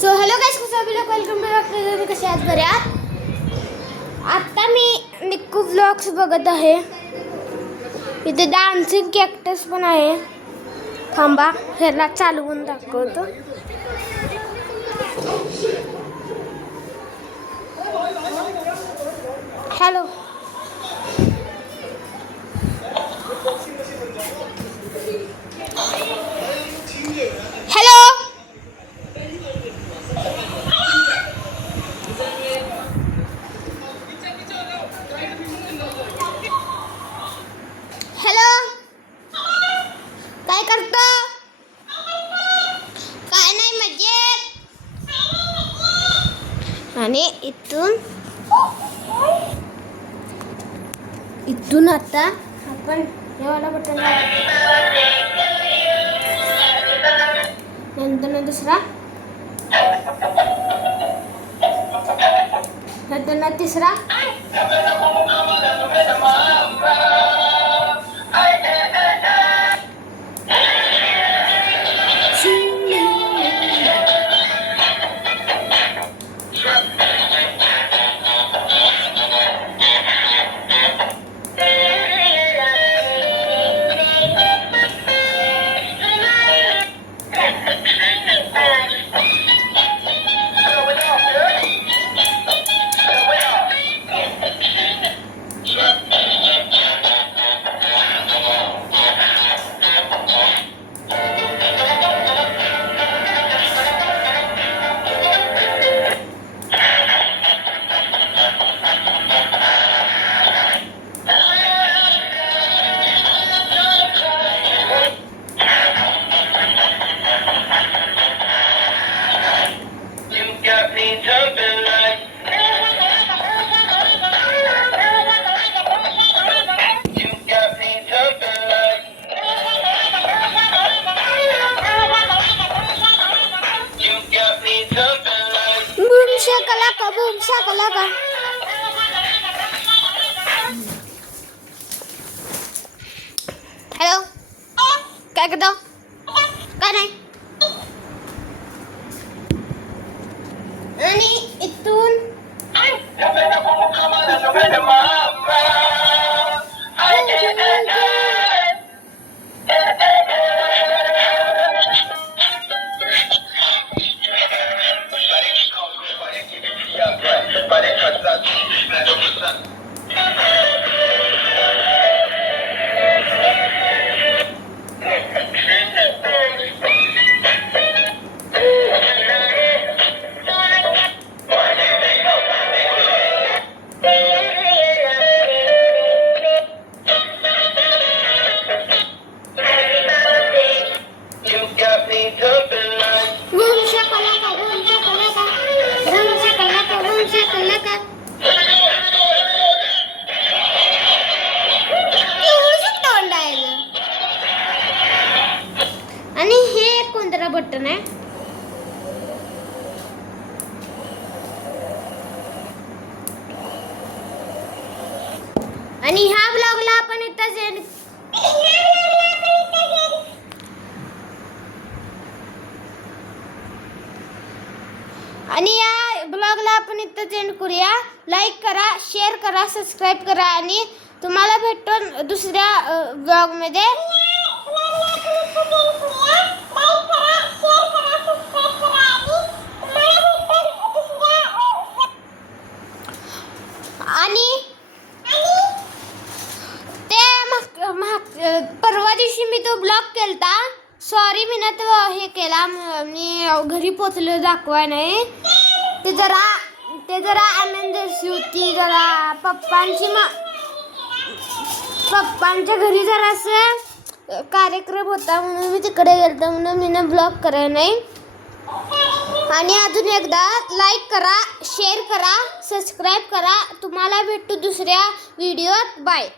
So hello guys, सभी लोग welcome back to कसे आहात बरे आहात. आता मी निक्कू व्लॉग्स बघत आहे. इथे डान्सिंग कॅक्टस पण आहे. थांबा ह्याला चालवून दाखवतो. हॅलो हॅलो हॅलो काय करतो? काय नाही मजेत. आणि इथून आता आपण याला बटन नंतर दुसरा नंतर तिसरा boom shakalaka. हॅलो काय करतो? काय नाही. आणि इथून आणि हे कोणतं बटन आहे. आणि ह्या ब्लॉगला आपण इथं एंड करूया. लाईक करा, शेअर करा, सबस्क्राईब करा आणि तुम्हाला भेटतो दुसऱ्या ब्लॉग मध्ये. आणि ते परवा दिवशी मी तो ब्लॉग केलता. सॉरी मी ना तो हे केला. मी घरी पोचलो दाखवाय नाही. ते जरा आनंद होती. जरा पप्पांच्या घरी जरा असं कार्यक्रम होता म्हणून मी तिकडे गेलतो म्हणून मी ना ब्लॉग कराय नाही. आणि अजून एकदा लाईक करा, शेअर करा, सबस्क्राईब करा. तुम्हाला भेटू दुसऱ्या व्हिडिओत. बाय.